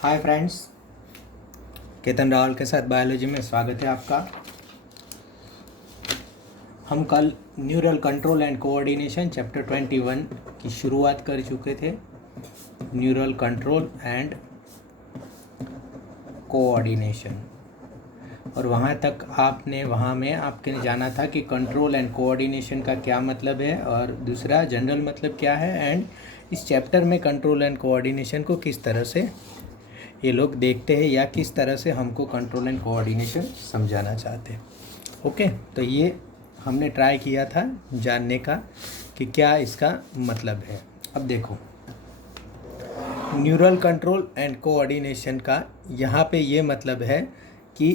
Hi friends, Ketan Rawal के साथ biology में स्वागत है आपका। हम कल neural control and coordination chapter 21 की शुरुआत कर चुके थे। न्यूरल कंट्रोल एंड कोऑर्डिनेशन, और वहाँ तक वहाँ में आपने जाना था कि कंट्रोल एंड कोऑर्डिनेशन का क्या मतलब है और दूसरा जनरल मतलब क्या है, एंड इस चैप्टर में कंट्रोल एंड कोऑर्डिनेशन को किस तरह से ये लोग देखते हैं या किस तरह से हमको कंट्रोल एंड कोऑर्डिनेशन समझाना चाहते हैं। ओके, तो ये हमने ट्राई किया था जानने का कि क्या इसका मतलब है। अब देखो, न्यूरल कंट्रोल एंड कोऑर्डिनेशन का यहाँ पे ये मतलब है कि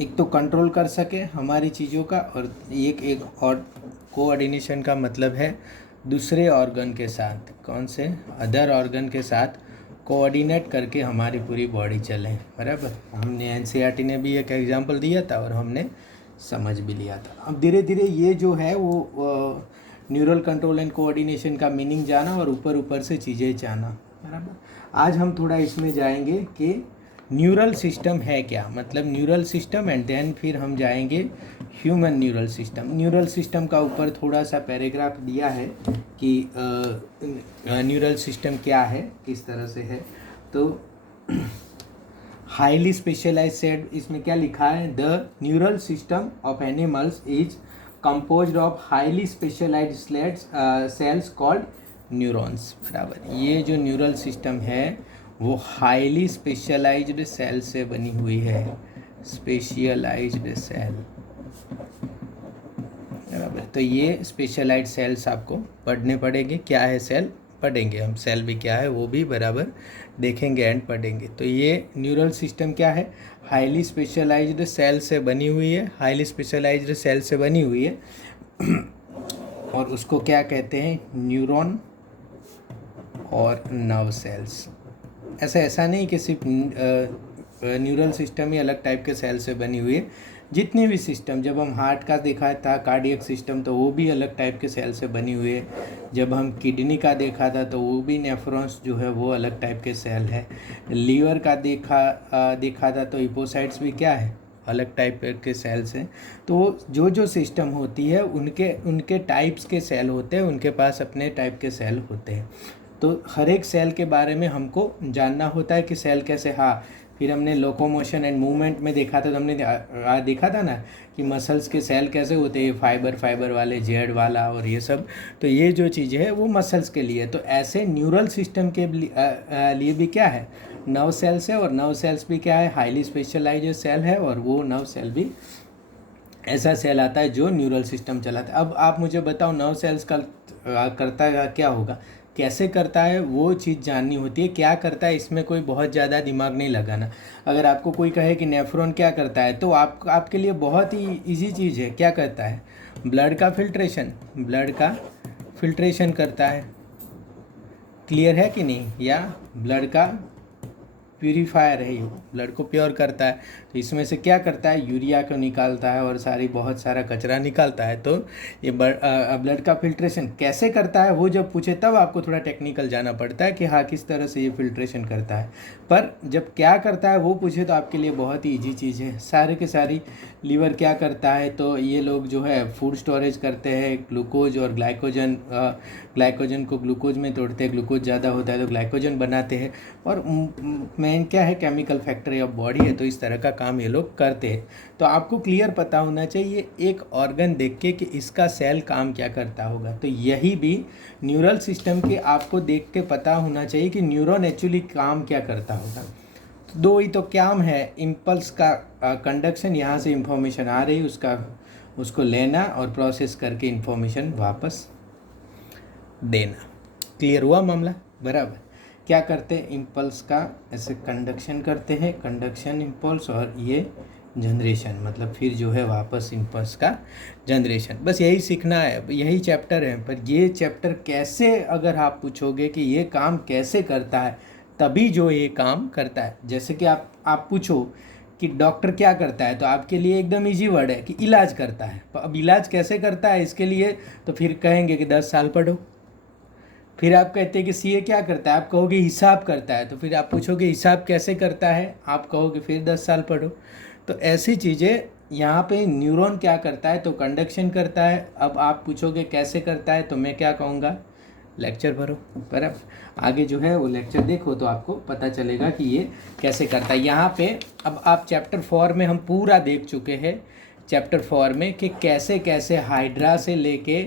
एक तो कंट्रोल कर सके हमारी चीज़ों का, और एक और कोऑर्डिनेशन का मतलब है दूसरे ऑर्गन के साथ, कौन से अदर ऑर्गन के साथ कोऑर्डिनेट करके हमारी पूरी बॉडी चले। बराबर, हमने एनसीईआरटी ने भी एक एग्जांपल दिया था और हमने समझ भी लिया था। अब धीरे धीरे ये जो है वो न्यूरल कंट्रोल एंड कोऑर्डिनेशन का मीनिंग जाना और ऊपर ऊपर से चीज़ें जाना। बराबर, आज हम थोड़ा इसमें जाएंगे कि न्यूरल सिस्टम है क्या, मतलब न्यूरल सिस्टम, एंड देन फिर हम जाएंगे human neural system. Neural system का ऊपर थोड़ा सा पैराग्राफ दिया है कि न्यूरल सिस्टम क्या है, किस तरह से है। तो हाईली स्पेशलाइज सेड, इसमें क्या लिखा है, the neural system of animals is composed of highly specialised cells called neurons. बराबर, ये जो न्यूरल सिस्टम है वो हाईली स्पेशलाइज्ड सेल से बनी हुई है, स्पेशलाइज्ड सेल। बराबर, तो ये स्पेशलाइज्ड सेल्स आपको पढ़ने पड़ेंगे। क्या है सेल, पढ़ेंगे हम, सेल भी क्या है वो भी बराबर देखेंगे एंड पढ़ेंगे। तो ये न्यूरल सिस्टम क्या है, हाईली स्पेशलाइज्ड सेल से बनी हुई है, हाईली स्पेशलाइज्ड सेल से बनी हुई है और उसको क्या कहते हैं, न्यूरॉन और नर्व सेल्स। ऐसा नहीं कि सिर्फ न्यूरल सिस्टम ही अलग टाइप के सेल से बनी हुई है, जितने भी सिस्टम, जब हम हार्ट का देखा था कार्डियक सिस्टम तो वो भी अलग टाइप के सेल से बनी हुई है। जब हम किडनी का देखा था तो वो भी नेफ्रॉन्स जो है वो अलग टाइप के सेल है। लीवर का देखा था तो हिपोसाइट्स भी क्या है, अलग टाइप के सेल्स हैं। तो जो सिस्टम होती है उनके टाइप्स के सेल होते हैं, उनके पास अपने टाइप के सेल होते हैं। तो हर एक सेल के बारे में हमको जानना होता है कि सेल कैसे, हाँ। फिर हमने लोकोमोशन एंड मूवमेंट में देखा था, तो हमने देखा था ना कि मसल्स के सेल कैसे होते हैं, फाइबर वाले, जेड वाला और ये सब। तो ये जो चीज़ है वो मसल्स के लिए। तो ऐसे न्यूरल सिस्टम के लिए भी क्या है, नर्व सेल्स है, और नर्व सेल्स भी क्या है, हाईली स्पेशलाइज्ड सेल है, और वो नर्व सेल भी ऐसा सेल आता है जो न्यूरल सिस्टम चलाता है। अब आप मुझे बताओ, नर्व सेल्स का करता क्या होगा, कैसे करता है, वो चीज़ जाननी होती है। क्या करता है इसमें कोई बहुत ज़्यादा दिमाग नहीं लगाना। अगर आपको कोई कहे कि नेफ्रॉन क्या करता है तो आपके लिए बहुत ही इजी चीज़ है। क्या करता है, ब्लड का फिल्ट्रेशन करता है। क्लियर है कि नहीं, या ब्लड का प्यूरीफायर है, ये ब्लड को प्योर करता है। तो इसमें से क्या करता है, यूरिया को निकालता है और बहुत सारा कचरा निकालता है। तो ये ब्लड का फिल्ट्रेशन कैसे करता है, वो जब पूछे तब आपको थोड़ा टेक्निकल जाना पड़ता है कि हाँ किस तरह से ये फिल्ट्रेशन करता है। पर जब क्या करता है वो पूछे तो आपके लिए बहुत ही ईजी चीज़ है, सारे के सारी। लीवर क्या करता है, तो ये लोग जो है फूड स्टोरेज करते हैं, ग्लूकोज और ग्लाइकोजन को ग्लूकोज में तोड़ते हैं, ग्लूकोज ज़्यादा होता है तो ग्लाइकोजन बनाते हैं। और मेन क्या है, केमिकल फैक्ट्री ऑफ बॉडी है, तो इस तरह का काम ये लोग करते हैं। तो आपको क्लियर पता होना चाहिए एक ऑर्गन देख के कि इसका सेल काम क्या करता होगा। तो यही भी न्यूरल सिस्टम के आपको देख के पता होना चाहिए कि न्यूरॉन एक्चुअली काम क्या करता होगा। तो दो ही तो काम है, इम्पल्स का कंडक्शन, यहाँ से इंफॉर्मेशन आ रही उसको लेना और प्रोसेस करके इंफॉर्मेशन वापस देना। क्लियर हुआ मामला, बराबर। क्या करते हैं, इम्पल्स का ऐसे कंडक्शन करते हैं, कंडक्शन इम्पल्स, और ये जनरेशन, मतलब फिर जो है वापस इम्पल्स का जनरेशन। बस यही सीखना है, यही चैप्टर है। पर ये चैप्टर कैसे, अगर आप पूछोगे कि ये काम कैसे करता है, तभी जो ये काम करता है। जैसे कि आप पूछो कि डॉक्टर क्या करता है, तो आपके लिए एकदम इजी वर्ड है कि इलाज करता है। अब इलाज कैसे करता है इसके लिए तो फिर कहेंगे कि 10 साल पढ़ो। फिर आप कहते हैं कि सीए क्या करता है, आप कहोगे हिसाब करता है, तो फिर आप पूछोगे हिसाब कैसे करता है, आप कहोगे फिर 10 साल पढ़ो। तो ऐसी चीज़ें यहाँ पे न्यूरॉन क्या करता है, तो कंडक्शन करता है। अब आप पूछोगे कैसे करता है, तो मैं क्या कहूँगा, लेक्चर भरो। पर आगे जो है वो लेक्चर देखो तो आपको पता चलेगा कि ये कैसे करता है। यहाँ पे अब आप चैप्टर 4 में हम पूरा देख चुके हैं, चैप्टर 4 में कि कैसे कैसे हाइड्रा से लेके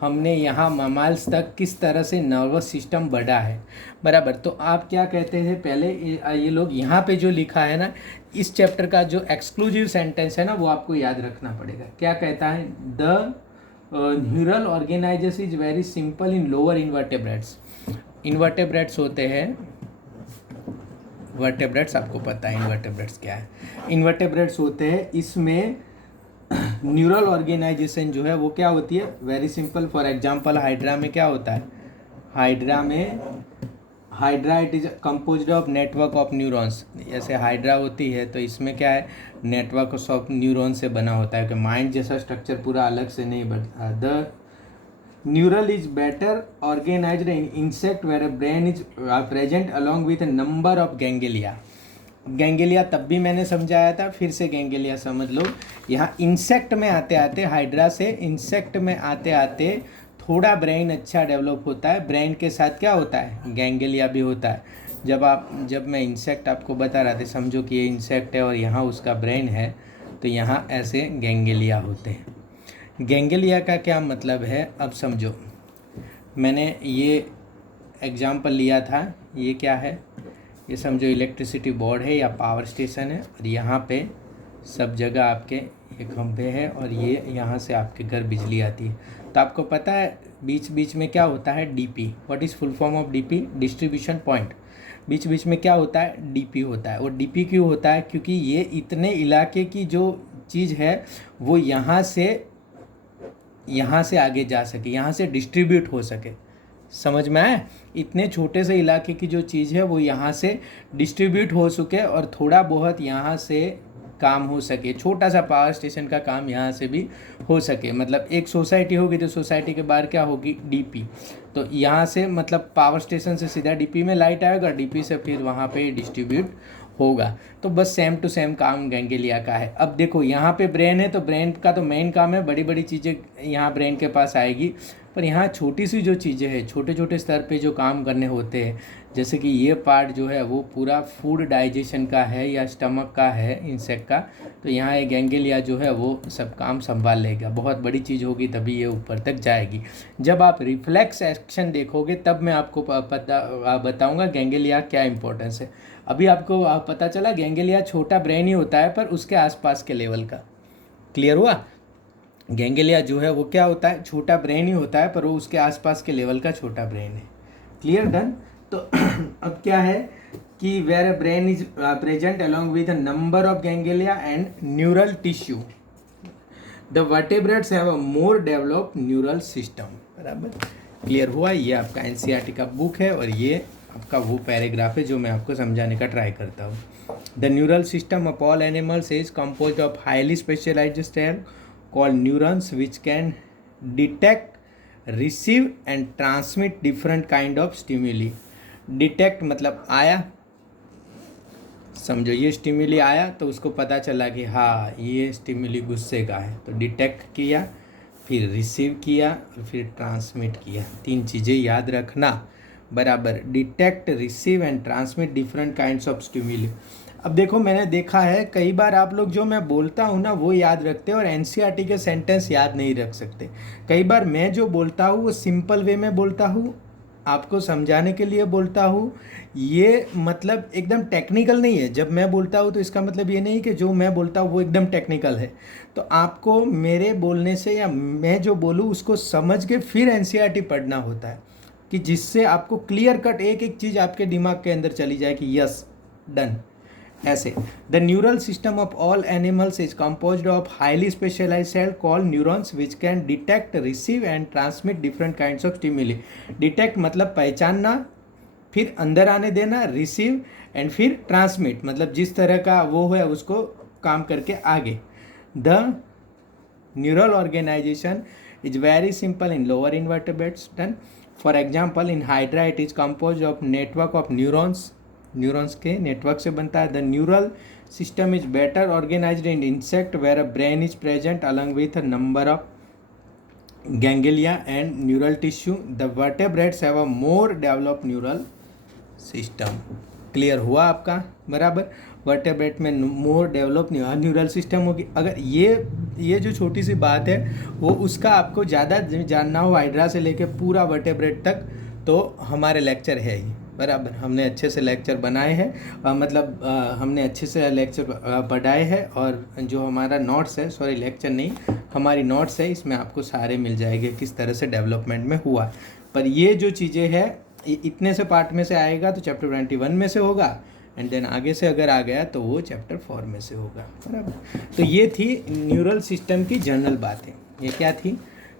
हमने यहाँ ममाल्स तक किस तरह से नर्वस सिस्टम बढ़ा है, बराबर। तो आप क्या कहते हैं, पहले ये लोग यहाँ पे जो लिखा है ना, इस चैप्टर का जो एक्सक्लूसिव सेंटेंस है ना, वो आपको याद रखना पड़ेगा। क्या कहता है, the neural organisation is very simple in lower invertebrates. Invertebrates होते हैं, वर्टेब्रेट्स आपको पता है इन्वर्टेब्रेट्स क्या है, इन्वर्टेब्रेट्स होते हैं, इसमें न्यूरल ऑर्गेनाइजेशन जो है वो क्या होती है, very simple. For example hydra में क्या होता है, hydra it is composed of network of neurons. जैसे हाइड्रा होती है तो इसमें क्या है, नेटवर्क ऑफ न्यूरॉन से बना होता है, कि माइंड जैसा स्ट्रक्चर पूरा अलग से नहीं बनता। The neural is better organised in insect where a brain is present along with a number of ganglia. Ganglia तब भी मैंने समझाया था, फिर से गैंग्लिया समझ लो। यहाँ इंसेक्ट में आते आते, हाइड्रा से इंसेक्ट में आते आते थोड़ा ब्रेन अच्छा डेवलप होता है, ब्रेन के साथ क्या होता है, गैंग्लिया भी होता है। जब मैं इंसेक्ट आपको बता रहा था, समझो कि ये इंसेक्ट है और यहाँ उसका ब्रेन है, तो यहाँ ऐसे गैंग्लिया होते हैं। गैंग्लिया का क्या मतलब है, अब समझो, मैंने ये एग्जाम्पल लिया था, ये क्या है, ये समझो इलेक्ट्रिसिटी बोर्ड है या पावर स्टेशन है, और यहाँ पे सब जगह आपके ये खंभे हैं, और ये यहाँ से आपके घर बिजली आती है। तो आपको पता है बीच बीच में क्या होता है, DP. What is full form of DP, distribution point. बीच बीच में क्या होता है, डीपी होता है। और डीपी क्यों होता है, क्योंकि ये इतने इलाके की जो चीज़ है वो यहाँ से आगे जा सके, यहाँ से डिस्ट्रीब्यूट हो सके। समझ में आए, इतने छोटे से इलाके की जो चीज़ है वो यहाँ से डिस्ट्रीब्यूट हो सके और थोड़ा बहुत यहाँ से काम हो सके, छोटा सा पावर स्टेशन का काम यहाँ से भी हो सके। मतलब एक सोसाइटी होगी तो सोसाइटी के बाहर क्या होगी, डीपी। तो यहाँ से मतलब पावर स्टेशन से सीधा डीपी में लाइट आएगा, डीपी से फिर वहाँ पे डिस्ट्रीब्यूट होगा। तो बस सेम टू सेम काम गैंग्लिया का है। अब देखो यहाँ पे ब्रेन है, तो ब्रेन का तो मेन काम है, बड़ी बड़ी चीज़ें यहाँ ब्रेन के पास आएगी, पर यहाँ छोटी सी जो चीज़ें हैं, छोटे छोटे स्तर पे जो काम करने होते हैं, जैसे कि ये पार्ट जो है वो पूरा फूड डाइजेशन का है या स्टमक का है इंसेक्ट का, तो यहाँ ये गैंग्लिया जो है वो सब काम संभाल लेगा। बहुत बड़ी चीज़ होगी तभी ये ऊपर तक जाएगी। जब आप रिफ्लेक्स एक्शन देखोगे तब मैं आपको बताऊँगा गैंग्लिया क्या इंपॉर्टेंस है। अभी आपको पता चला गैंग्लिया छोटा ब्रेन ही होता है पर उसके आसपास के लेवल का। क्लियर हुआ, गैंग्लिया जो है वो क्या होता है, छोटा ब्रेन ही होता है पर वो उसके आसपास के लेवल का छोटा ब्रेन है। Clear, done. तो अब क्या है कि where a brain is present along with a number of ganglia and neural tissue, the vertebrates have a more developed neural system. बराबर, क्लियर हुआ। ये आपका एनसीईआरटी का बुक है और ये आपका वो पैराग्राफ है जो मैं आपको समझाने का ट्राई करता हूँ। The neural system of all animals is composed of highly specialised cell called neurons which can detect, receive and transmit different kind of stimuli. Detect मतलब आया, समझो ये स्टिमुली आया तो उसको पता चला कि हाँ ये स्टिमुली गुस्से का है, तो डिटेक्ट किया, फिर रिसीव किया और फिर ट्रांसमिट किया। 3 चीज़ें याद रखना, बराबर। Detect, receive and transmit different kinds of stimuli. अब देखो मैंने देखा है कई बार आप लोग जो मैं बोलता हूँ ना वो याद रखते हैं और एनसीईआरटी के सेंटेंस याद नहीं रख सकते। कई बार मैं जो बोलता हूँ वो सिंपल वे में बोलता हूँ, आपको समझाने के लिए बोलता हूँ। ये मतलब एकदम टेक्निकल नहीं है। जब मैं बोलता हूँ तो इसका मतलब ये नहीं कि जो मैं बोलता हूँ वो एकदम टेक्निकल है। तो आपको मेरे बोलने से या मैं जो बोलूँ उसको समझ के फिर एनसीईआरटी पढ़ना होता है, कि जिससे आपको क्लियर कट एक एक चीज़ आपके दिमाग के अंदर चली जाए कि यस, डन। ऐसे the neural system of all animals is composed of highly specialised cell called neurons which can detect, receive and transmit different kinds of stimuli. Detect मतलब पहचानना, फिर अंदर आने देना, रिसीव एंड फिर ट्रांसमिट मतलब जिस तरह का वो है उसको काम करके आगे। The neural organisation is very simple in lower invertebrates, done. For example in hydra it is compose of network of neurons, neurons के नेटवर्क से बनता है। The neural system is better organised in insect where a brain is present along with a number of ganglia and neural tissue. The vertebrates have a more developed neural system. Clear हुआ आपका? बराबर। Vertebrate में मोर develop neural system होगी। अगर ये जो छोटी सी बात है वो उसका आपको ज़्यादा जानना हो हाइड्रा से लेके पूरा वर्टेब्रेट तक, तो हमारे लेक्चर है ही। बराबर, हमने अच्छे से लेक्चर बनाए हैं, हमने अच्छे से लेक्चर पढ़ाए हैं, और जो हमारा नोट्स है, सॉरी लेक्चर नहीं, हमारी नोट्स है, इसमें आपको सारे मिल जाएंगे किस तरह से डेवलपमेंट में हुआ। पर ये जो चीज़ें हैं इतने से पार्ट में से आएगा तो चैप्टर 21 में से होगा, एंड देन आगे से अगर आ गया तो वो चैप्टर 4 में से होगा। बराबर। तो ये थी न्यूरल सिस्टम की जनरल बातें। ये क्या थी?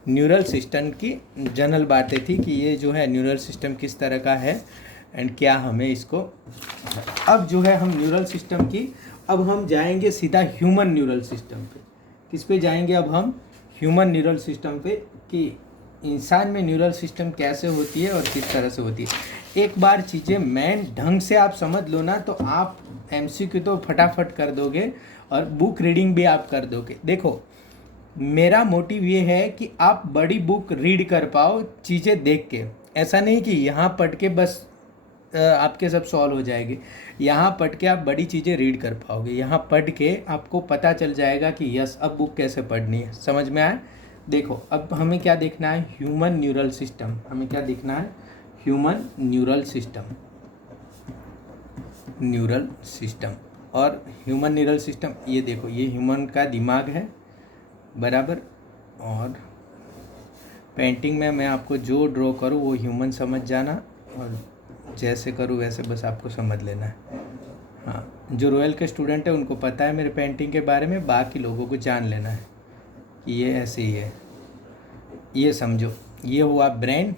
न्यूरल सिस्टम की जनरल बातें थी कि ये जो है न्यूरल सिस्टम किस तरह का है एंड क्या हमें इसको। अब जो है हम न्यूरल सिस्टम की, अब हम जाएंगे सीधा ह्यूमन न्यूरल सिस्टम पे। किस पे जाएंगे अब हम? ह्यूमन न्यूरल सिस्टम पे, कि इंसान में न्यूरल सिस्टम कैसे होती है और किस तरह से होती है। एक बार चीज़ें मेन ढंग से आप समझ लो ना, तो आप एमसीक्यू तो फटाफट कर दोगे और बुक रीडिंग भी आप कर दोगे। देखो, मेरा मोटिव ये है कि आप बड़ी बुक रीड कर पाओ चीज़ें देख के। ऐसा नहीं कि यहाँ पढ़ के बस आपके सब सॉल्व हो जाएगी। यहाँ पढ़ के आप बड़ी चीज़ें रीड कर पाओगे। यहाँ पढ़ के आपको पता चल जाएगा कि यस अब बुक कैसे पढ़नी है। समझ में आया? देखो, अब हमें क्या देखना है? Human neural system. हमें क्या देखना है? Human neural system. Neural system और ह्यूमन न्यूरल सिस्टम, ये देखो, ये ह्यूमन का दिमाग है। बराबर। और पेंटिंग में मैं आपको जो ड्रॉ करूँ वो ह्यूमन समझ जाना, और जैसे करूँ वैसे बस आपको समझ लेना है। हाँ, जो रॉयल के स्टूडेंट है उनको पता है मेरे पेंटिंग के बारे में, बाकी लोगों को जान लेना है कि ये ऐसे ही है। ये समझो, ये हुआ ब्रेन,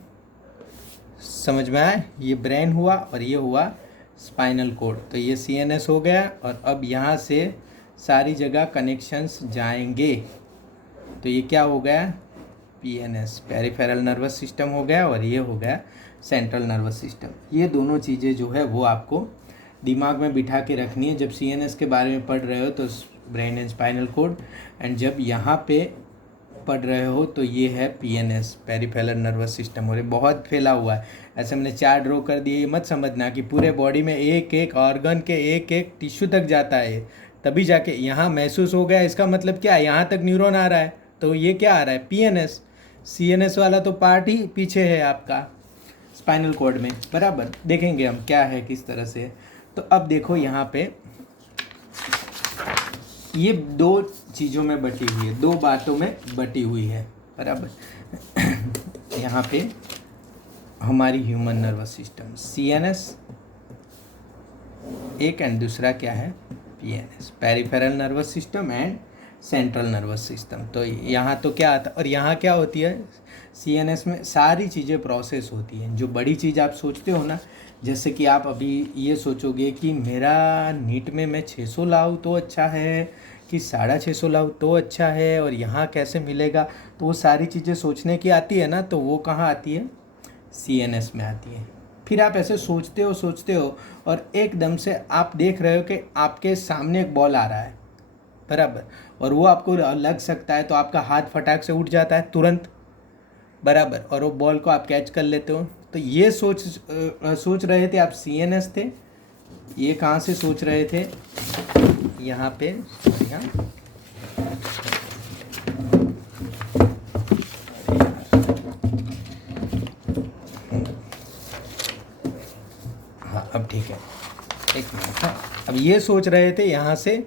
समझ में आया? ये ब्रेन हुआ और ये हुआ स्पाइनल कोड। तो ये सीएनएस हो गया, और अब यहाँ से सारी जगह कनेक्शंस जाएंगे। तो ये क्या हो गया? पीएनएस, पेरिफेरल नर्वस सिस्टम हो गया, और ये हो गया सेंट्रल नर्वस सिस्टम। ये दोनों चीज़ें जो है वो आपको दिमाग में बिठा के रखनी है। जब सीएनएस के बारे में पढ़ रहे हो तो brain and spinal cord, and जब यहाँ पे पढ़ रहे हो तो ये है पीएनएस, पेरिफेरल नर्वस सिस्टम। और ये बहुत फैला हुआ है। ऐसे मैंने 4 ड्रॉ कर दिए, ये मत समझना कि पूरे बॉडी में एक एक ऑर्गन के एक एक टिश्यू तक जाता है, तभी जाके यहाँ महसूस हो गया। इसका मतलब क्या है? यहाँ तक न्यूरॉन आ रहा है, तो ये क्या आ रहा है? पीएनएस। सीएनएस वाला तो पार्ट ही पीछे है आपका स्पाइनल कॉर्ड में। बराबर, देखेंगे हम क्या है किस तरह से। तो अब देखो, यहाँ पे ये 2 चीज़ों में बटी हुई है, 2 बातों में बटी हुई है। बराबर। यहाँ पे हमारी ह्यूमन नर्वस सिस्टम सीएनएस एक, एंड दूसरा क्या है? PNS, peripheral nervous system and central nervous system. तो यहाँ तो क्या आता है, और यहाँ क्या होती है? सीएनएस में सारी चीज़ें प्रोसेस होती हैं। जो बड़ी चीज़ आप सोचते हो ना, जैसे कि आप अभी ये सोचोगे कि मेरा नीट में मैं 600 लाऊं तो अच्छा है कि 650 लाऊं तो अच्छा है, और यहाँ कैसे मिलेगा, तो वो सारी चीज़ें सोचने की आती है ना, तो वो कहाँ आती है? सीएनएस में आती है। फिर आप ऐसे सोचते हो और एकदम से आप देख रहे हो कि आपके सामने एक बॉल आ रहा है। बराबर, और वो आपको लग सकता है, तो आपका हाथ फटाक से उठ जाता है तुरंत। बराबर, और वो बॉल को आप कैच कर लेते हो। तो ये सोच रहे थे आप, सीएनएस थे। ये कहाँ से सोच रहे थे? यहाँ पे, हाँ अब ठीक है, एक मिनट। हाँ, अब ये सोच रहे थे यहाँ से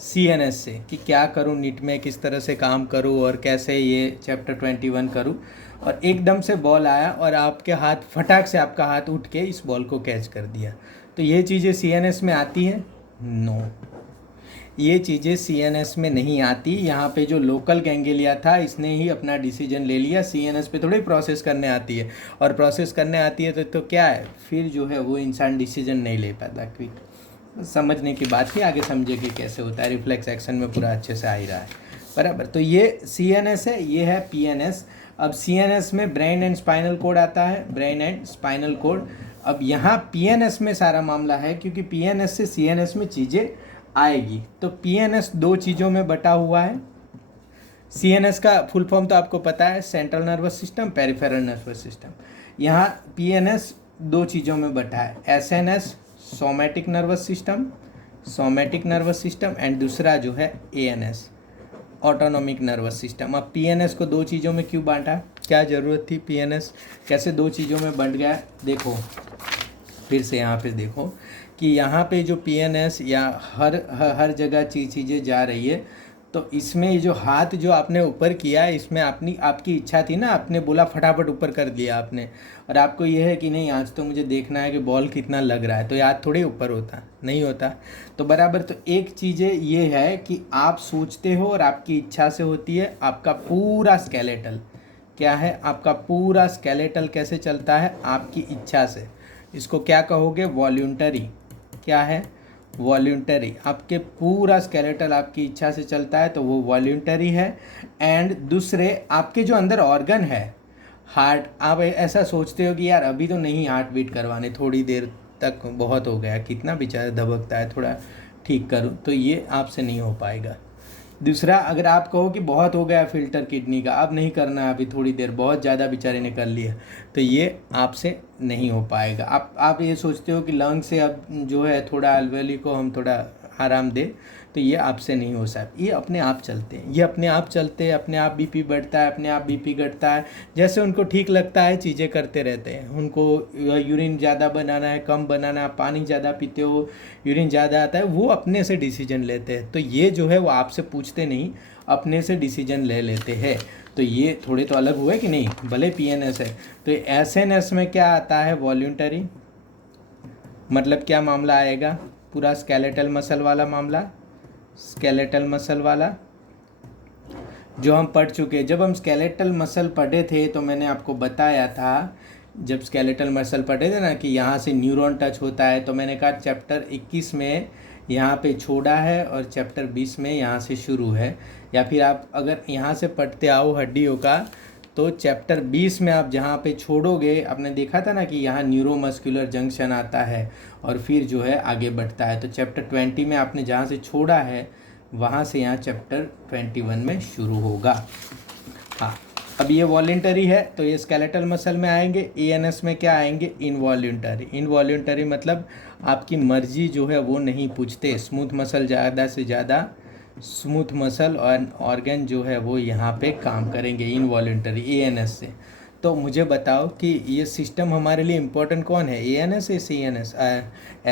सीएनएस से कि क्या करूँ नीट में, किस तरह से काम करूँ और कैसे ये चैप्टर 21 करूँ। और एकदम से बॉल आया और आपके हाथ फटाक से आपका हाथ उठ के इस बॉल को कैच कर दिया। तो ये चीज़ें सीएनएस में आती हैं? नो, ये चीज़ें सीएनएस में नहीं आती। यहाँ पे जो लोकल गैंग्लिया था इसने ही अपना डिसीजन ले लिया। सीएनएस पे थोड़ी प्रोसेस करने आती है, और प्रोसेस करने आती है तो क्या है, फिर जो है वो इंसान डिसीजन नहीं ले पाता क्विक। समझने की बात ही, आगे समझे कि कैसे होता है। रिफ्लेक्स एक्शन में पूरा अच्छे से आ ही रहा है। बराबर, तो ये सीएनएस है, ये है पीएनएस। अब CNS में ब्रेन एंड स्पाइनल कोड आता है, ब्रेन एंड स्पाइनल कोड। अब यहाँ PNS में सारा मामला है, क्योंकि PNS से CNS में चीज़ें आएगी। तो PNS दो चीज़ों में बटा हुआ है। CNS का फुल फॉर्म तो आपको पता है, central nervous system, peripheral nervous system. यहाँ PNS दो चीज़ों में बटा है, SNS somatic nervous system, somatic nervous system, and दूसरा जो है ANS ऑटोनॉमिक नर्वस सिस्टम। अब PNS को दो चीज़ों में क्यों बांटा, क्या ज़रूरत थी, PNS कैसे दो चीज़ों में बंट गया? देखो फिर से यहाँ पे देखो कि यहाँ पे जो PNS या हर जगह चीज़ें जा रही है। तो इसमें ये जो हाथ जो आपने ऊपर किया है, इसमें आपकी इच्छा थी ना, आपने बोला फटाफट ऊपर कर दिया आपने, और आपको ये है कि नहीं आज तो मुझे देखना है कि बॉल कितना लग रहा है, तो याद थोड़ी ऊपर होता, नहीं होता। तो बराबर, तो एक चीज़ें ये है कि आप सोचते हो और आपकी इच्छा से होती है। आपका पूरा स्केलेटल क्या है, आपका पूरा स्केलेटल कैसे चलता है, आपकी इच्छा से। इसको क्या कहोगे, वॉल्यूंटरी। क्या है, वॉल्यूंटरी। आपके पूरा स्केलेटल आपकी इच्छा से चलता है, तो वो वॉल्यूंटरी है। एंड दूसरे आपके जो अंदर ऑर्गन है, हार्ट, आप ऐसा सोचते हो कि यार अभी तो नहीं हार्ट बीट करवाने, थोड़ी देर तक बहुत हो गया, कितना बेचारा दबकता है, थोड़ा ठीक करूँ, तो ये आपसे नहीं हो पाएगा। दूसरा, अगर आप कहो कि बहुत हो गया फिल्टर किडनी का, अब नहीं करना है, अभी थोड़ी देर, बहुत ज़्यादा बेचारे ने कर लिया, तो ये आपसे नहीं हो पाएगा। आप ये सोचते हो कि लंग से अब जो है थोड़ा अलवेली को हम थोड़ा आराम दें, तो ये आपसे नहीं हो सकता। ये अपने आप चलते हैं, ये अपने आप चलते हैं, अपने आप BP बढ़ता है, अपने आप BP घटता है, जैसे उनको ठीक लगता है चीज़ें करते रहते हैं। उनको यूरिन ज़्यादा बनाना है, कम बनाना है, पानी ज़्यादा पीते हो, यूरिन ज़्यादा आता है, वो अपने से डिसीजन लेते हैं। तो ये जो है वो आपसे पूछते नहीं, अपने से डिसीजन ले लेते हैं। तो ये थोड़े तो अलग हुए कि नहीं, भले PNS है। तो SNS में क्या आता है, वॉल्यूंटरी, मतलब क्या मामला आएगा, पूरा स्केलेटल मसल वाला मामला, स्केलेटल मसल वाला जो हम पढ़ चुके। जब हम स्केलेटल मसल पढ़े थे तो मैंने आपको बताया था, जब स्केलेटल मसल पढ़े थे ना, कि यहाँ से न्यूरॉन टच होता है, तो मैंने कहा चैप्टर 21 में यहाँ पे छोड़ा है और चैप्टर 20 में यहाँ से शुरू है। या फिर आप अगर यहाँ से पढ़ते आओ हड्डियों का, तो चैप्टर 20 में आप जहाँ पे छोड़ोगे, आपने देखा था ना कि यहाँ न्यूरोमस्कुलर जंक्शन आता है और फिर जो है आगे बढ़ता है। तो चैप्टर 20 में आपने जहाँ से छोड़ा है, वहाँ से यहाँ चैप्टर 21 में शुरू होगा। हाँ, अब ये वॉल्यूंटरी है, तो ये स्केलेटल मसल में आएंगे। ANS में क्या आएंगे, इनवॉल्यूंटरी। इनवॉल्यूंटरी मतलब आपकी मर्जी जो है वो नहीं पूछते। स्मूथ मसल, ज़्यादा से ज़्यादा स्मूथ मसल और ऑर्गन जो है वो यहाँ पे काम करेंगे इनवॉल्यूंटरी ANS से। तो मुझे बताओ कि ये सिस्टम हमारे लिए इम्पोर्टेंट कौन है, ANS या CNS,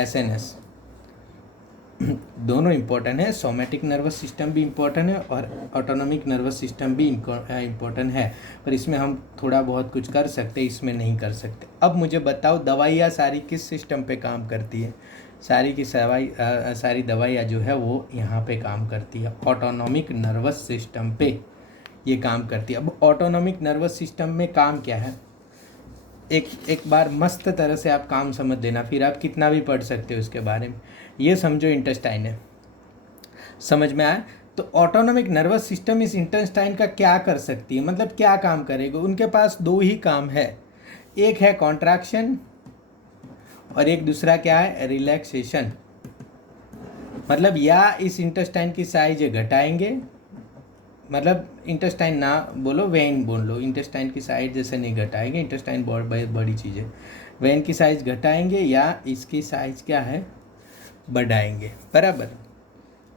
SNS? दोनों इम्पोर्टेंट है। सोमैटिक नर्वस सिस्टम भी इम्पोर्टेंट है और ऑटोनॉमिक नर्वस सिस्टम भी इम्पोर्टेंट है, पर इसमें हम थोड़ा बहुत कुछ कर सकते हैं, इसमें नहीं कर सकते। अब मुझे बताओ दवाइयाँ सारी किस सिस्टम पे काम करती है? सारी दवाइयाँ जो है वो यहाँ पे काम करती है, ऑटोनॉमिक नर्वस सिस्टम पे ये काम करती है। अब ऑटोनॉमिक नर्वस सिस्टम में काम क्या है, एक बार मस्त तरह से आप काम समझ देना, फिर आप कितना भी पढ़ सकते हो इसके बारे में। ये समझो इंटेस्टाइन है, समझ में आया? तो ऑटोनॉमिक नर्वस सिस्टम इस इंटेस्टाइन का क्या कर सकती है, मतलब क्या काम करेगा? उनके पास दो ही काम है, एक है कॉन्ट्रैक्शन और एक दूसरा क्या है, रिलैक्सेशन। मतलब या इस इंटेस्टाइन की साइज घटाएंगे, मतलब इंटेस्टाइन ना बोलो, वेन बोल लो, इंटेस्टाइन की साइज जैसे नहीं घटाएंगे, इंटेस्टाइन बहुत बड़ी चीज़ है, वेन की साइज घटाएंगे या इसकी साइज क्या है, बढ़ाएंगे, बराबर।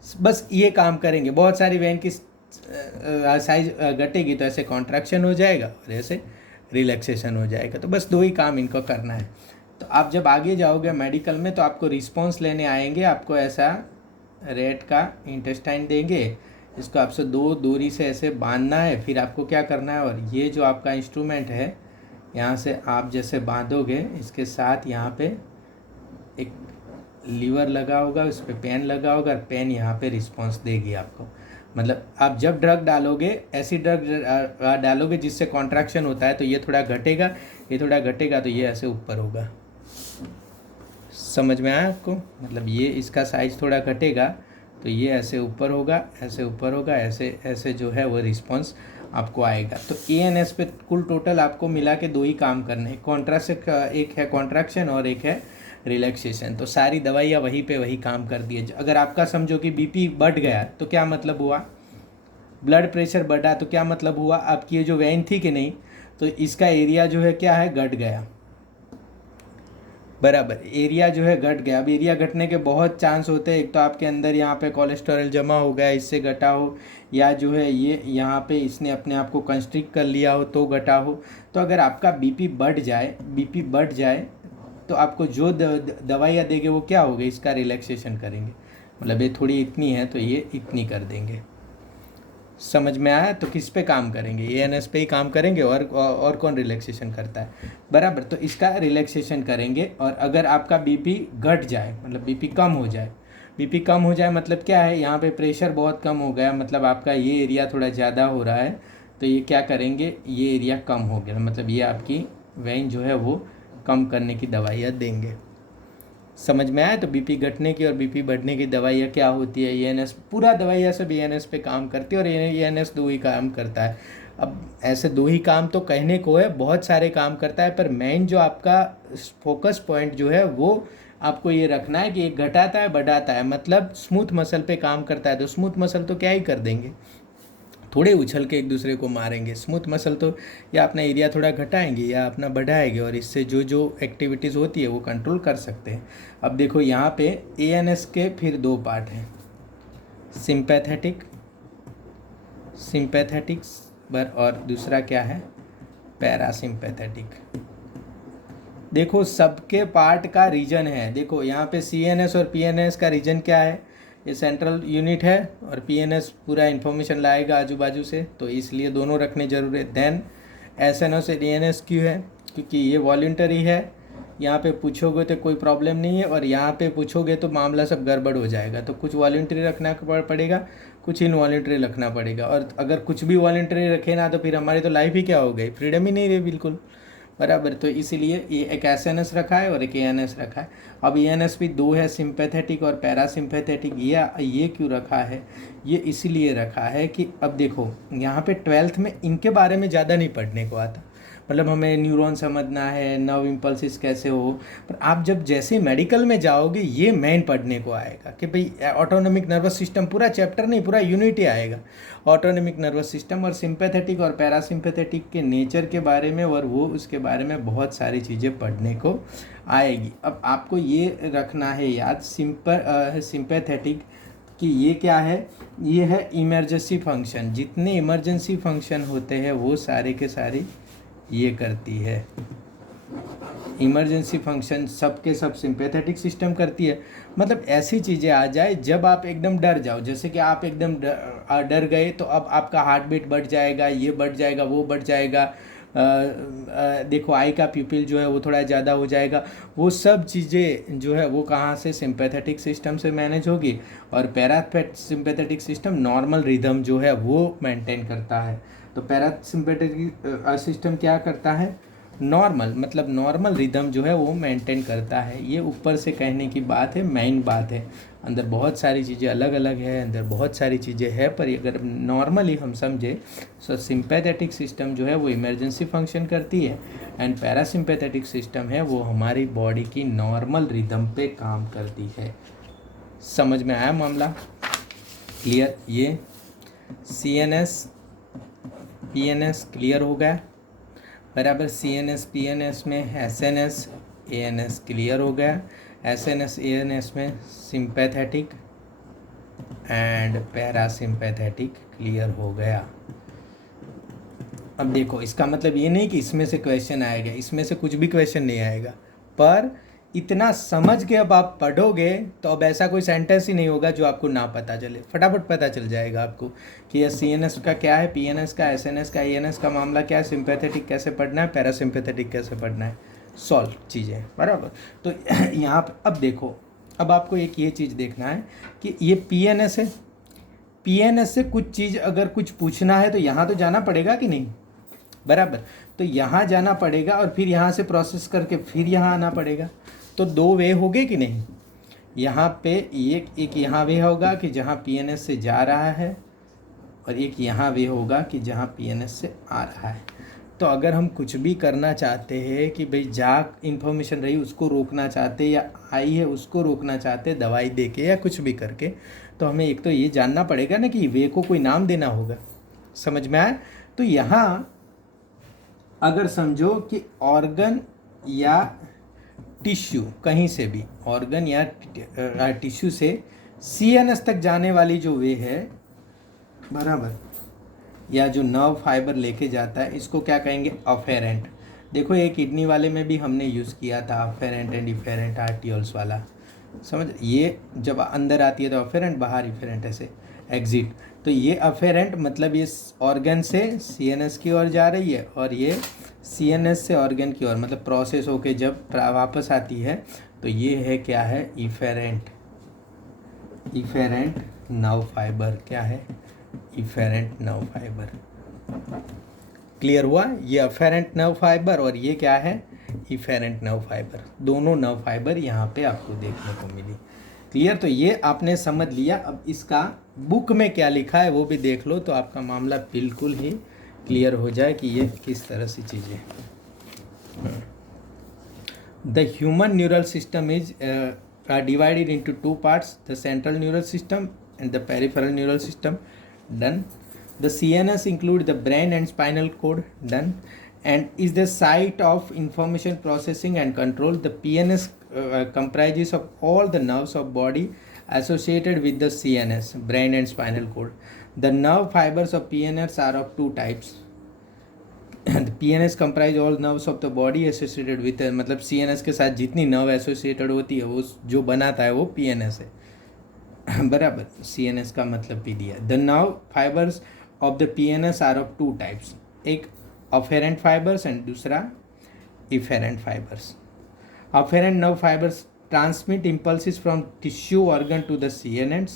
बस ये काम करेंगे। बहुत सारी वेन की साइज घटेगी तो ऐसे कॉन्ट्रैक्शन हो जाएगा और ऐसे रिलैक्सेशन हो जाएगा। तो बस दो ही काम इनको करना है। तो आप जब आगे जाओगे मेडिकल में तो आपको रिस्पॉन्स लेने आएंगे, आपको ऐसा रेट का इंटेस्टाइन देंगे, इसको आपसे दो दूरी से ऐसे बांधना है, फिर आपको क्या करना है, और ये जो आपका इंस्ट्रूमेंट है यहाँ से आप जैसे बांधोगे, इसके साथ यहाँ पे एक लीवर लगा होगा, उस पर पेन लगा होगा और पेन यहाँ पे रिस्पॉन्स देगी आपको। मतलब आप जब ड्रग डालोगे, ऐसी ड्रग डालोगे जिससे कॉन्ट्रैक्शन होता है, तो ये थोड़ा घटेगा, ये थोड़ा घटेगा, तो ये ऐसे ऊपर होगा। समझ में आया आपको? मतलब ये इसका साइज थोड़ा घटेगा तो ये ऐसे ऊपर होगा, ऐसे ऊपर होगा, ऐसे ऐसे जो है वो रिस्पॉन्स आपको आएगा। तो ANS पे कुल टोटल आपको मिला के 2 ही काम करने हैं, एक है कॉन्ट्रैक्शन और एक है रिलैक्सेशन। तो सारी दवाइयाँ वहीं पे वही काम कर दी है। अगर आपका समझो कि BP बढ़ गया तो क्या मतलब हुआ, ब्लड प्रेशर बढ़ा तो क्या मतलब हुआ, आपकी ये जो वेन थी कि नहीं, तो इसका एरिया जो है क्या है, घट गया, बराबर, एरिया जो है घट गया। अब एरिया घटने के बहुत चांस होते हैं, एक तो आपके अंदर यहाँ पे कोलेस्टेरॉल जमा हो गया इससे घटा हो, या जो है ये यहाँ पे इसने अपने आप को कंस्ट्रिक्ट कर लिया हो तो घटा हो। तो अगर आपका BP बढ़ जाए तो आपको जो दवाइयाँ देंगे वो क्या होगी, इसका रिलैक्सेशन करेंगे। मतलब ये थोड़ी इतनी है तो ये इतनी कर देंगे। समझ में आया? तो किस पे काम करेंगे, ANS पे ही काम करेंगे। और कौन रिलैक्सेशन करता है, बराबर। तो इसका रिलैक्सेशन करेंगे। और अगर आपका BP घट जाए, मतलब BP कम हो जाए, BP कम हो जाए मतलब क्या है, यहाँ पे प्रेशर बहुत कम हो गया, मतलब आपका ये एरिया थोड़ा ज़्यादा हो रहा है, तो ये क्या करेंगे, ये एरिया कम हो गया, मतलब ये आपकी वेन जो है वो कम करने की दवाइयाँ देंगे। समझ में आया? तो BP घटने की और BP बढ़ने की दवाइयाँ क्या होती है, ANS, पूरा दवाइयाँ सब ANS पे काम करती है। और ANS 2 ही काम करता है। अब ऐसे 2 ही काम तो कहने को है, बहुत सारे काम करता है, पर मेन जो आपका फोकस पॉइंट जो है वो आपको ये रखना है कि ये घटाता है बढ़ाता है, मतलब स्मूथ मसल पे काम करता है। तो स्मूथ मसल तो क्या ही कर देंगे, थोड़े उछल के एक दूसरे को मारेंगे। स्मूथ मसल तो या अपना एरिया थोड़ा घटाएंगे या अपना बढ़ाएंगे, और इससे जो जो एक्टिविटीज़ होती है वो कंट्रोल कर सकते हैं। अब देखो यहाँ पे ANS के फिर 2 पार्ट हैं, सिंपैथेटिक और दूसरा क्या है, पैरासिम्पैथेटिक। देखो सबके पार्ट का रीजन है। देखो यहाँ पे CNS और PNS का रीजन क्या है, ये सेंट्रल यूनिट है और PNS पूरा इन्फॉर्मेशन लाएगा आजू बाजू से, तो इसलिए दोनों रखने जरूरी है। देन SNOS और ANS क्यों है, क्योंकि ये वॉलंटरी है, यहाँ पे पूछोगे तो कोई प्रॉब्लम नहीं है, और यहाँ पे पूछोगे तो मामला सब गड़बड़ हो जाएगा। तो कुछ वॉलंटरी रखना पड़ेगा, कुछ इनवॉलंटरी रखना पड़ेगा। और अगर कुछ भी वॉलंटरी रखे ना तो फिर हमारी तो लाइफ ही क्या हो गई, फ्रीडम ही नहीं रही बिल्कुल, बराबर। तो इसीलिए ये एक SNS रखा है और एक ANS रखा है। अब ANS भी 2 है, सिंपैथेटिक और पैरासिम्पैथेटिक। ये क्यों रखा है, ये इसीलिए रखा है कि अब देखो यहाँ पे 12th में इनके बारे में ज़्यादा नहीं पढ़ने को आता, मतलब हमें न्यूरॉन समझना है, नर्व इम्पल्सिस कैसे हो, पर आप जब जैसे मेडिकल में जाओगे ये मेन पढ़ने को आएगा कि भाई ऑटोनॉमिक नर्वस सिस्टम, पूरा चैप्टर नहीं पूरा यूनिट ही आएगा, ऑटोनॉमिक नर्वस सिस्टम और सिंपैथेटिक और पैरासिम्पैथेटिक के नेचर के बारे में, और वो उसके बारे में बहुत सारी चीज़ें पढ़ने को आएगी। अब आपको ये रखना है याद, सिंपैथेटिक कि ये क्या है, ये है इमरजेंसी फंक्शन। जितने इमरजेंसी फंक्शन होते हैं वो सारे के सारे ये करती है, इमरजेंसी फंक्शन सबके सब सिंपैथेटिक सिस्टम करती है। मतलब ऐसी चीज़ें आ जाए जब आप एकदम डर जाओ, जैसे कि आप एकदम डर गए तो अब आपका हार्ट बीट बढ़ जाएगा, ये बढ़ जाएगा, वो बढ़ जाएगा, देखो आई का प्यूपिल जो है वो थोड़ा ज़्यादा हो जाएगा। वो सब चीज़ें जो है वो कहाँ से, सिंपैथेटिक सिस्टम से मैनेज होगी। और पैरासिम्पैथेटिक सिस्टम नॉर्मल रिदम जो है वो मेंटेन करता है। तो पैरासिम्पैथेटिक सिस्टम क्या करता है, नॉर्मल, मतलब नॉर्मल रिदम जो है वो मेंटेन करता है। ये ऊपर से कहने की बात है, मेन बात है। अंदर बहुत सारी चीज़ें अलग अलग है, अंदर बहुत सारी चीज़ें हैं, पर अगर नॉर्मली हम समझे तो सिंपैथेटिक सिस्टम जो है वो इमरजेंसी फंक्शन करती है, एंड पैरासिम्पैथेटिक सिस्टम है वो हमारी बॉडी की नॉर्मल रिदम पे काम करती है। समझ में आया मामला, क्लियर? ये CNS PNS क्लियर हो गया, बराबर। CNS PNS में SNS ANS क्लियर हो गया, SNS ANS में सिंपैथेटिक एंड पैरासिम्पैथेटिक क्लियर हो गया। अब देखो इसका मतलब ये नहीं कि इसमें से क्वेश्चन आएगा, इसमें से कुछ भी क्वेश्चन नहीं आएगा, पर इतना समझ के अब आप पढ़ोगे तो अब ऐसा कोई सेंटेंस ही नहीं होगा जो आपको ना पता चले, फटाफट पता चल जाएगा आपको कि यह CNS का क्या है, PNS का, SNS का, ANS का मामला क्या है, सिंपैथेटिक कैसे पढ़ना है, पैरासिम्पैथेटिक कैसे पढ़ना है, सॉल्व चीज़ें, बराबर। तो यहाँ पर अब देखो, अब आपको एक ये चीज़ देखना है कि ये PNS है, PNS से कुछ चीज़ अगर कुछ पूछना है तो यहाँ तो जाना पड़ेगा कि नहीं, बराबर। तो यहाँ जाना पड़ेगा और फिर यहाँ से प्रोसेस करके फिर यहाँ आना पड़ेगा, तो 2 वे हो गए कि नहीं, यहाँ पे एक यहाँ वे होगा कि जहाँ पीएनएस से जा रहा है, और एक यहाँ वे होगा कि जहाँ पीएनएस से आ रहा है। तो अगर हम कुछ भी करना चाहते हैं कि भाई जहाँ इन्फॉर्मेशन रही उसको रोकना चाहते, या आई है उसको रोकना चाहते दवाई दे के या कुछ भी करके, तो हमें एक तो ये जानना पड़ेगा ना कि वे को कोई नाम देना होगा। समझ में आया? तो यहाँ अगर समझो कि ऑर्गन या टिश्यू, कहीं से भी ऑर्गन या टिश्यू से सीएनएस तक जाने वाली जो वे है, बराबर, या जो नर्व फाइबर लेके जाता है, इसको क्या कहेंगे? अफेरेंट। देखो ये किडनी वाले में भी हमने यूज़ किया था अफेरेंट एंड इफेरेंट आर्टियोल्स वाला। समझ, ये जब अंदर आती है तो अफेरेंट, बाहर इफेरेंट, ऐसे एग्जिट। तो ये अफेरेंट मतलब ये ऑर्गन से सीएनएस की ओर जा रही है, और ये सीएनएस से ऑर्गन की ओर, मतलब प्रोसेस होके जब वापस आती है, तो ये है क्या है? इफेरेंट। Efferent nerve fibre. क्या है? Efferent nerve fibre. क्लियर हुआ? ये अफेरेंट नर्व फाइबर और ये क्या है? Efferent nerve fibre. दोनों नर्व फाइबर यहाँ पे आपको देखने को मिली। क्लियर? तो ये आपने समझ लिया। अब इसका बुक में क्या लिखा है वो भी देख लो, तो आपका मामला बिल्कुल ही क्लियर हो जाए कि ये किस तरह से चीज़ें। The human neural system is divided into two parts, the central neural system and the peripheral neural system. Done. The CNS include the brain and spinal cord. Done. And is the site of information processing and control. The PNS comprises of all the nerves of body associated with the CNS, brain and spinal cord. The nerve fibers of PNS are of two types. The PNS comprise all nerves of the body associated with, मतलब CNS के साथ जितनी nerve associated होती है वो जो बनाता है वो PNS है। बराबर, CNS का मतलब भी दिया। The nerve fibres of the PNS are of two types, एक अफेरेंट फाइबर्स एंड दूसरा efferent fibres. Afferent nerve fibres transmit impulses from tissue organ to the CNS,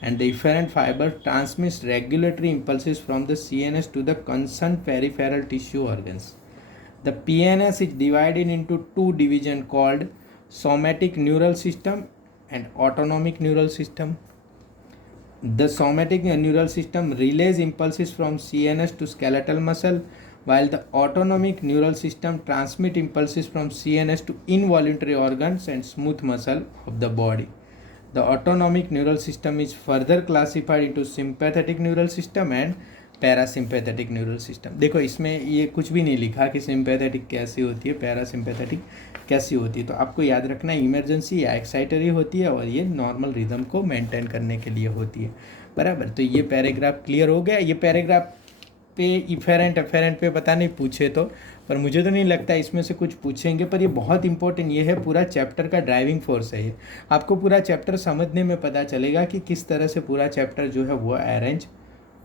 and the efferent fiber transmits regulatory impulses from the CNS to the concerned peripheral tissue organs. The PNS is divided into two divisions called somatic neural system and autonomic neural system. The somatic neural system relays impulses from CNS to skeletal muscle, while the autonomic neural system transmits impulses from CNS to involuntary organs and smooth muscle of the body. The autonomic neural system is further classified into sympathetic neural system and parasympathetic neural system. देखो इसमें ये कुछ भी नहीं लिखा कि sympathetic कैसी होती है, पैरासिम्पैथेटिक कैसी होती है। तो आपको याद रखना इमरजेंसी या एक्साइटरी होती है और ये नॉर्मल रिदम को मेंटेन करने के लिए होती है। बराबर, तो ये पैराग्राफ क्लियर हो गया। ये पैराग्राफ पे इफेरेंट अफेरेंट पे पता नहीं पूछे तो, पर मुझे तो नहीं लगता इसमें से कुछ पूछेंगे। पर ये बहुत इंपॉर्टेंट, ये है पूरा चैप्टर का ड्राइविंग फोर्स है ये। आपको पूरा चैप्टर समझने में पता चलेगा कि किस तरह से पूरा चैप्टर जो है वो अरेंज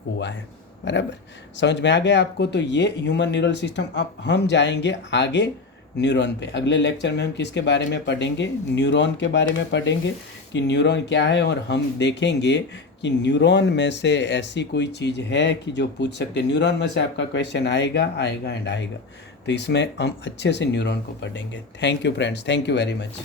हुआ है। बराबर, समझ में आ गया आपको? तो ये ह्यूमन न्यूरल सिस्टम। अब हम जाएंगे आगे न्यूरॉन पे। अगले लेक्चर में हम किसके बारे में पढ़ेंगे? न्यूरॉन के बारे में पढ़ेंगे कि न्यूरॉन क्या है, और हम देखेंगे कि न्यूरॉन में से ऐसी कोई चीज़ है कि जो पूछ सकते हैं। न्यूरॉन में से आपका क्वेश्चन आएगा आएगा एंड आएगा, तो इसमें हम अच्छे से न्यूरॉन को पढ़ेंगे। Thank you friends, thank you very much.